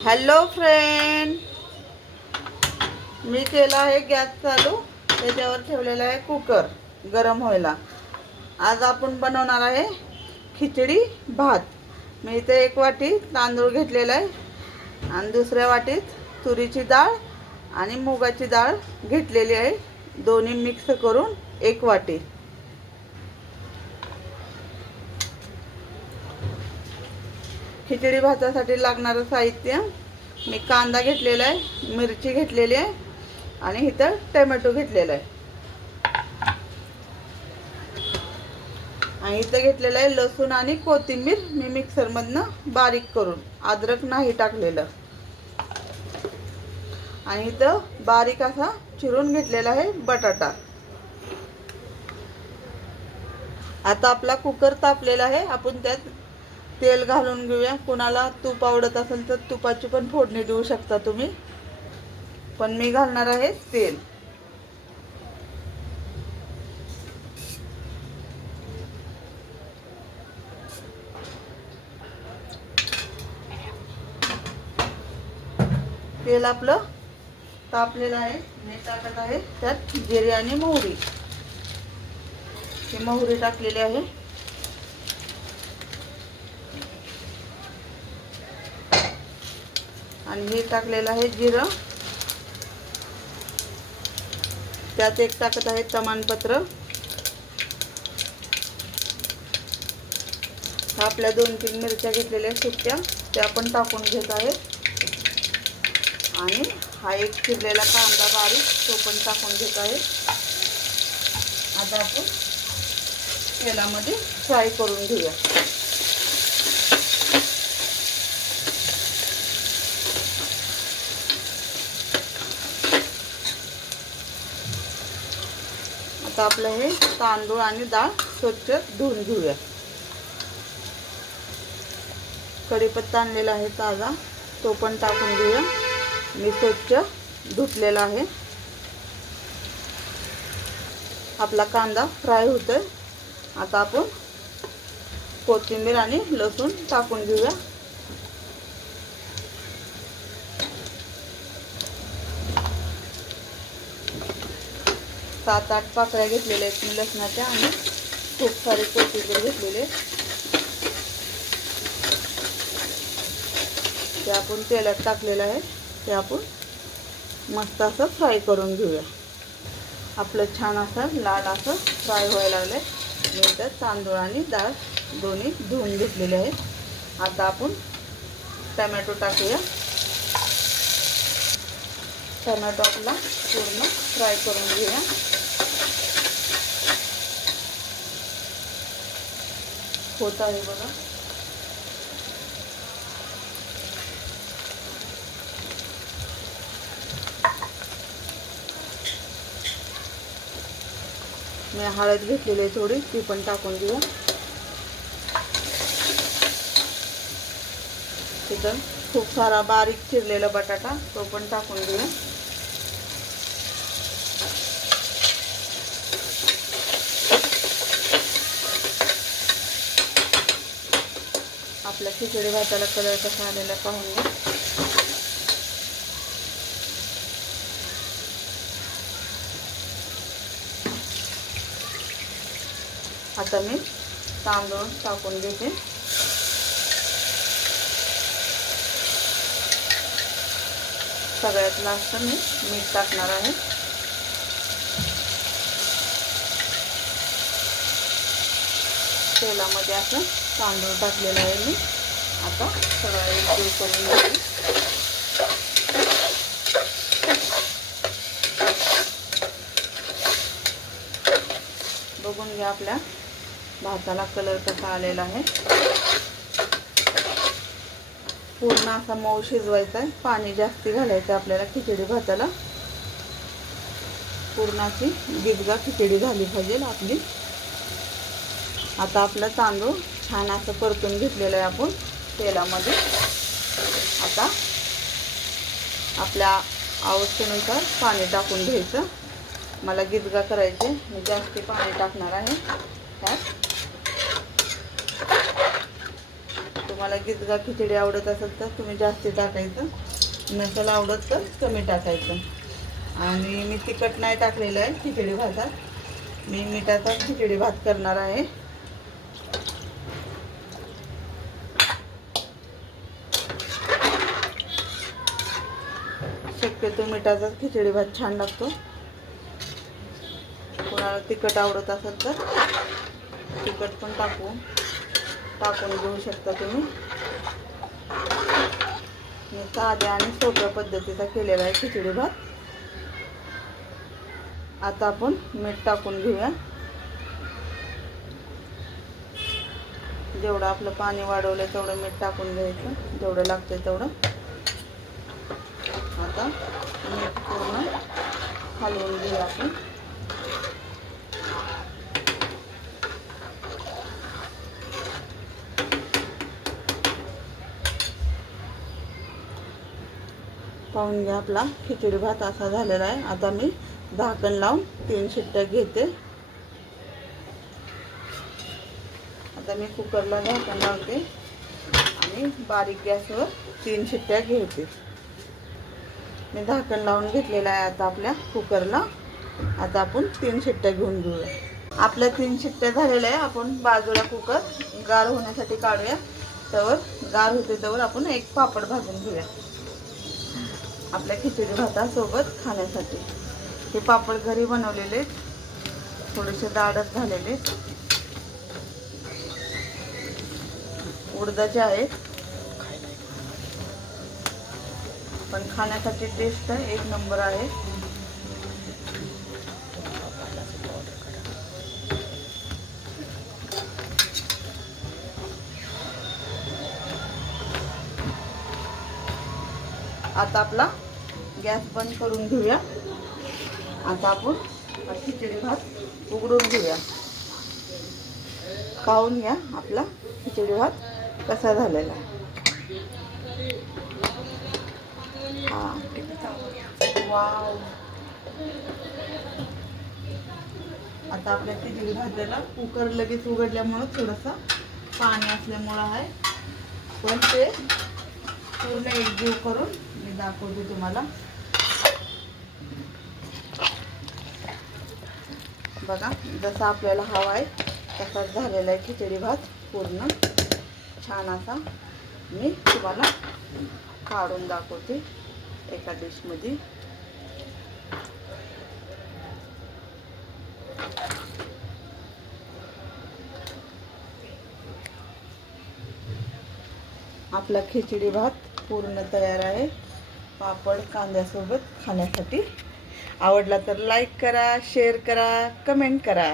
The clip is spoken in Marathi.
Hello friend. मी केला आहे गॅस चालू. त्याच्यावर ठेवलेला आहे कुकर गरम व्हायला. आज आपण बनवणार आहे खिचडी भात. मी इथे एक वाटी तांदूळ घेतलेला आहे. आणि दुसऱ्या वाटीत तुरीची डाळ आणि मुगाची डाळ घेतलेली आहे. दोन्ही मिक्स करून एक वाटी. खिचडी भातासाठी लागणारं साहित्य मी कांदा घेतलेला आहे मिरची घेतलेली आहे आणि इथं टमॅटो घेतलेला आहे. आणि इथं घेतलेलं आहे लसूण आणि कोथिंबीर मी मिक्सरमधनं बारीक करून अद्रक नाही टाकलेलं. आणि इथं बारीक असा चिरून घेतलेला आहे बटाटा. आता आपला कुकर तापलेला आहे आपण त्यात तेल घालून घेऊया. कुणाला तूप आवडत असेल तर तुपाची पण फोडणी देऊ शकता तुम्ही. पण मी घालणार आहे तेल. तेल आपलं तापलेलं आहे. मी टाकत आहे त्यात जिरे आणि मोहरी. ही मोहरी टाकलेली आहे. आणि हे टाकलेलं आहे जिरं. त्यात एक टाकत आहे तमानपत्र आपल्या दोन तीन मिरच्या घेतलेल्या सुट्ट्या त्या पण टाकून घेत आहे. आणि हा एक चिरलेला कांदा बारीक तो पण टाकून घेत आहे. आता आपण तेलामध्ये फ्राय करून घेऊया. आता आपलं हे तांदूळ आणि डाळ स्वच्छ धुवून घेऊया. कढीपत्ता आणलेला आहे ताजा तो पण टाकून घेऊया. मी स्वच्छ धुतलेला आहे. आपला कांदा फ्राय होतोय. आता आपण कोथिंबीर आणि लसूण टाकून घेऊया. सात आठ पाकळ्या घेतलेल्या आहेत मी लसणाच्या आणि खूप सारे कोथिंबीर घेतलेले ते आपण तेलात टाकलेलं आहे. ते आपण मस्त असं फ्राय करून घेऊया. आपलं छान असं लाल असं फ्राय व्हायला लागलं आहे मी तर तांदूळ आणि डाळ दोन्ही धुवून घेतलेले आहेत. आता आपण टमॅटो टाकूया. टमॅटो आपला पूर्ण फ्राय करून घेऊया. होत आहे बघा. मी हळद घेतलेली आहे थोडी ती पण टाकून देऊ तिथं खूप सारा बारीक चिरलेला बटाटा तो पण टाकून देऊ आपल्या खिचडी भाताला कलर कसा आलेला पाहून घ्या आता मी तांदूळ टाकून घेते. सगळ्यात लास्ट मी मीठ टाकणार आहे. तेलामध्ये असं तांदूळ टाकलेला आहे मी. आता सगळं एकजीव करून बघून घ्या आपल्या भाताला कलर कसा आलेला आहे. पूर्ण असा मऊ शिजवायचा आहे. पाणी जास्ती घालायचं आहे आपल्याला खिचडी भाताला. पूर्ण अशी गिजगा खिचडी झाली पाहिजे आपली. आता आपलं तांदूळ छान असं परतून घेतलेलं आहे आपण. तेलामध्ये. आता आपल्या अवस्थेनुसार पाणी टाकून घ्यायचं. मला गिजगा करायचे. मी जास्ती पाणी टाकणार आहे. त्यात तुम्हाला गिजगा खिचडी आवडत असेल तर तुम्ही जास्ती टाकायचं. नसेल आवडत तर कमी टाकायचं. आणि मी तिखट नाही टाकलेलं आहे खिचडी भातात. मी मिठाचा खिचडी भात करणार आहे. शक्यतो मिठाचा खिचडी भात छान लागतो. कोणाला तिखट आवडत असेल तर तिखट पण टाकू टाकून घेऊ शकता तुम्ही. मी साध्या आणि सोप्या पद्धतीचा केलेला आहे खिचडी भात. आता आपण मीठ टाकून घेऊया. जेवढं आपलं पाणी वाढवलं तेवढं मीठ टाकून घ्यायचं. जेवढं लागतं तेवढं. आता. मीठ पूर्ण हलवून घेऊया आपण. पाहून घ्या आपला खिचडी भात असा झालेला आहे. आता मी झाकण लावून तीन शिट्ट्या घेते. आता मी कुकरला झाकण लावते. आणि बारीक गॅसवर तीन शिट्ट्या घेते. मी झाकण लावून घेतलेलं आहे आता आपल्या कुकरला. आता आपण तीन शिट्ट्या घेऊन घेऊया. आपल्या तीन शिट्ट्या झालेल्या आहे. आपण बाजूला कुकर गार होण्यासाठी काढूया. त्यावर गार होते त्यावर आपण एक पापड भाजून घेऊया. आपल्या खिचडी भातासोबत खाण्यासाठी. हे पापड घरी बनवलेले थोडेसे दाडच झालेले उडदाचे आहेत. पण खाण्यासाठी टेस्ट एक नंबर आहे. आता आपला गॅस बंद करून घेऊया. आता आपण खिचडी भात उघडून घेऊया. खाऊन घ्या आपला खिचडी भात कसा झालेला आहे. हा वाव. आता आपल्या खिचडी भाताला कुकर लगेच उघडल्यामुळं थोडंसं पाणी असल्यामुळं आहे. पण ते पूर्ण एकजीव करून मी दाखवते तुम्हाला. बघा जसा आपल्याला हवा आहे तसाच झालेला आहे खिचडी भात पूर्ण. छान असा मी तुम्हाला काढून दाखवते. एका डिशमध्ये आपला खिचडी भात पूर्ण तयार आहे. पापड कांद्यासोबत खाण्यासाठी. आवडला तर लाईक करा शेअर करा कमेंट करा.